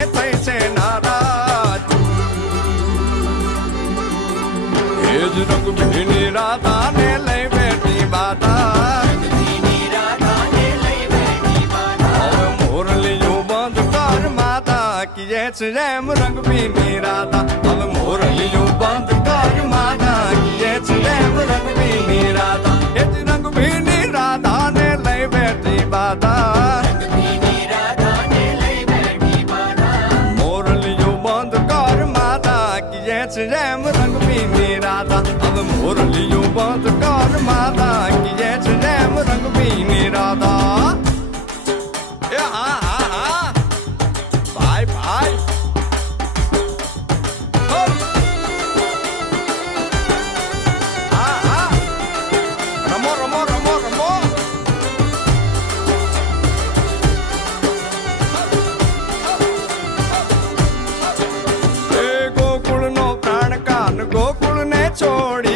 થઈ છે નારાજ એ જ રંગભીની રાધાને લઈ બેઠી બાધા હવે મોરલીયું બંધ કર માતા કીએ છે જેમ રંગભીની રાધા હવે મોરલીયું બંધ કર માતા કીએ છે જેમ રંગભીની રાધા એ જ રંગભીની રાધાને લઈ બેઠી બાધા જેમ રંગભીની રાધા હવે મોરલીયું બંધ કર માતા કીએ છે જેમ રંગભીની રાધા એ હા હા હા ભાઈ ભાઈ હા હા રમો રમો રમો રમો ગોકુળ ને છોડી